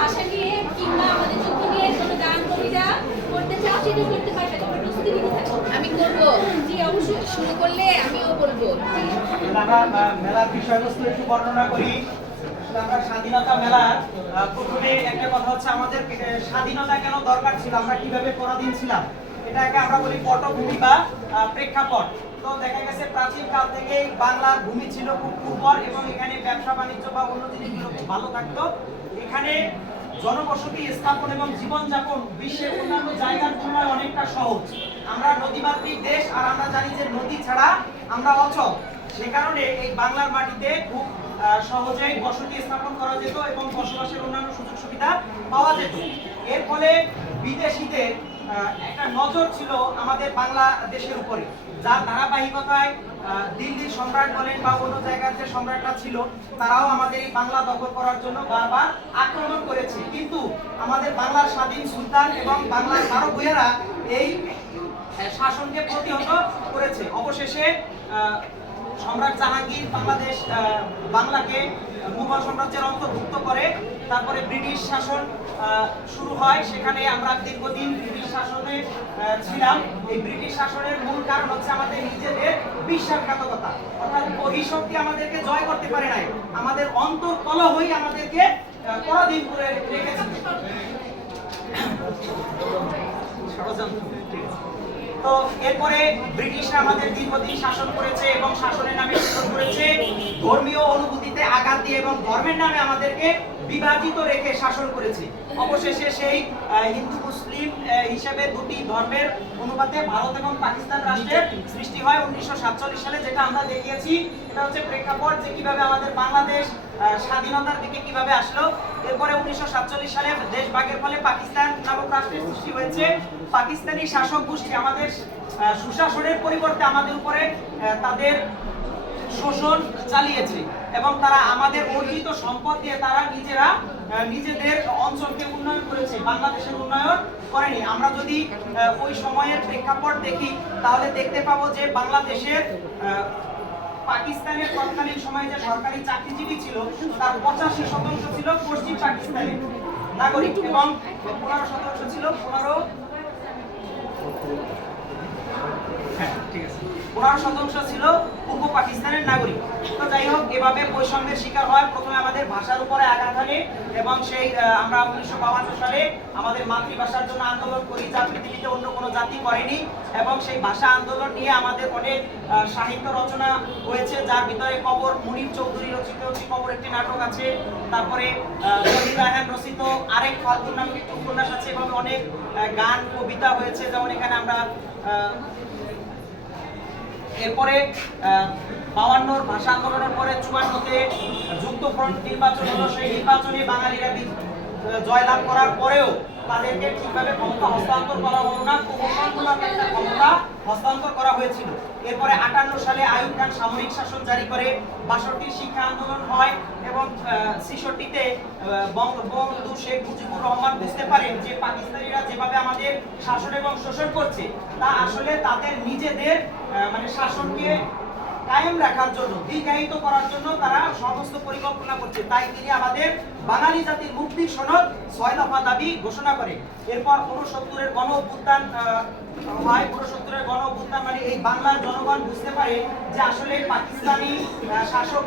ভাষা নিয়ে কিংবা আমাদের যুদ্ধ নিয়ে কোনো গান কবিতা করতে চাও সেটা করতে পারবে, তোমার প্রস্তুতি নিতে থাকো। আমি করব। জি অবশ্যই, শুরু করলে আমিও বলবো। আমরা মেলার বিষয়বস্তু একটু বর্ণনা করি। আমরা স্বাধীনতা মেলার প্রথমে একটা কথা হচ্ছে আমাদের স্বাধীনতা কেন দরকার ছিল, আমরা কিভাবে পরাধীন ছিলাম, এটাকে আমরা বলি পটভূমি বা প্রেক্ষাপট। তো দেখা গেছে প্রাচীন কাল থেকেই বাংলার ভূমি ছিল খুব উর্বর এবং এখানে ব্যবসা বাণিজ্য বা অন্য জিনিসগুলো খুব ভালো থাকতো। এখানে জনবসতি স্থাপন এবং জীবনযাপন বিশ্বের অন্যান্য জায়গার তুলনায় অনেকটা সহজ। আমরা নদীমাতৃক দেশ, আর আমরা জানি যে নদী ছাড়া আমরা অচল। সে কারণে এই বাংলার মাটিতে খুব সহজেই বসতি স্থাপন করা যেত এবং বসবাসের অন্যান্য সুযোগ সুবিধা পাওয়া যেত। এর ফলে বিদেশিদের একটা নজর ছিল আমাদের বাংলাদেশের উপরে, যার ধারাবাহিকতায় দিল্লির সম্রাট বলেন বা অন্য জায়গার যে সম্রাটরা ছিল তারাও আমাদের এই বাংলা দখল করার জন্য বারবার আক্রমণ করেছে। কিন্তু আমাদের বাংলার স্বাধীন সুলতান এবং বাংলার বারো ভূঁইয়ারা এই শাসনকে প্রতিহত করেছে। অবশেষে সম্রাট জাহাঙ্গীর বাংলাকে মুঘল সাম্রাজ্যের অন্তর্ভুক্ত করে। তারপরে ব্রিটিশ শাসন শুরু হয়, সেখানে আমরা দীর্ঘদিন ব্রিটিশ শাসনে ছিলাম। এই ব্রিটিশ শাসনের মূল কারণ হচ্ছে আমাদের নিজেদের বিশ্বাসঘাতকতা, অর্থাৎ বহিঃশক্তি আমাদেরকে জয় করতে পারে নাই, আমাদের অন্তর্কলহই আমাদেরকে পরাধীন করে রেখেছে। তো এরপরে ব্রিটিশরা আমাদের দীর্ঘদিন শাসন করেছে এবং শাসনের নামে শাসন করেছে ধর্মীয় অনুভূতিতে আঘাত দিয়ে এবং ধর্মের নামে আমাদেরকে বিভাজিত রেখে শাসন করেছে। অবশেষে সেই হিন্দু মুসলিম হিসেবে দুটি ধর্মের অনুপাতে ভারত এবং পাকিস্তান রাষ্ট্রের সৃষ্টি হয় 1947 সালে, যেটা আমরা দেখিয়েছি। এটা হচ্ছে প্রেক্ষাপট যে কিভাবে আমাদের বাংলাদেশ স্বাধীনতার দিকে কিভাবে আসলো। এরপরে 1947 সালে দেশ ভাগের ফলে পাকিস্তান নামক রাষ্ট্রের সৃষ্টি হয়েছে। পাকিস্তানি শাসক গোষ্ঠী আমাদের সুশাসনের পরিবর্তে আমাদের উপরে তাদের শোষণ চালিয়েছে এবং তারা আমাদের অর্জিত সম্পদ দিয়ে তারা নিজেদের অঞ্চলকে উন্নয়ন করেছে, বাংলাদেশের উন্নয়ন করেনি। আমরা যদি ওই সময়ের প্রেক্ষাপট দেখি তাহলে দেখতে পাবো যে বাংলাদেশের পাকিস্তানের তৎকালীন সময়ে যে সরকারি চাকরিজীবী ছিল তার 85% ছিল পশ্চিম পাকিস্তানের নাগরিক এবং 15% ছিল 15% ছিল পূর্ব পাকিস্তানের নাগরিক। তো যাই হোক, এভাবে বৈষম্যের শিকার হয়। প্রথমে আমাদের ভাষার উপরে আঘাত হানে এবং সেই আমরা 1952 সালে আমাদের মাতৃভাষার জন্য আন্দোলন করি, যা পৃথিবীতে অন্য কোনো জাতি করেনি। এবং সেই ভাষা আন্দোলন নিয়ে আমাদের অনেক সাহিত্য রচনা হয়েছে, যার ভিতরে কবর মুনির চৌধুরী রচিত কবর একটি নাটক আছে। তারপরে জহির রায়হান রচিত আরেক ফাল্গুন নামক একটি উপন্যাস আছে এবং অনেক গান কবিতা হয়েছে, যেমন এখানে আমরা এরপরে 52 ভাষা আন্দোলনের পরে 54-তে যুক্তফ্রন্ট নির্বাচন হলো। সেই নির্বাচনে বাঙালিরা জয়লাভ করার পরেও তাদেরকে ঠিকভাবে ক্ষমতা হস্তান্তর করা হলো না, প্রশাসনমূলক একটা ক্ষমতা হস্তান্তর করা হয়েছিল। এরপরে 58 সালে আইয়ুব খান সামরিক শাসন জারি করে। 62 শিক্ষা আন্দোলন হয় এবং 66-তে বঙ্গবন্ধু শেখ মুজিবুর রহমান বুঝতে পারেন যে পাকিস্তানিরা যেভাবে আমাদের শাসন এবং শোষণ করছে তা আসলে তাদের নিজেদের মানে শাসনকে কায়েম রাখার জন্য, দীর্ঘায়িত করার জন্য তারা সমস্ত পরিকল্পনা করছে। তাই তিনি আমাদের বাঙালি জাতির মুক্তির সনদ 6 দফা দাবি ঘোষণা করেন। এরপর 69-এর গণ অভ্যুত্থান হয়। 69-এর গণ অভ্যুত্থান মানে এই বাংলার জনগণ বুঝতে পারে যে আসলে পাকিস্তানি শাসক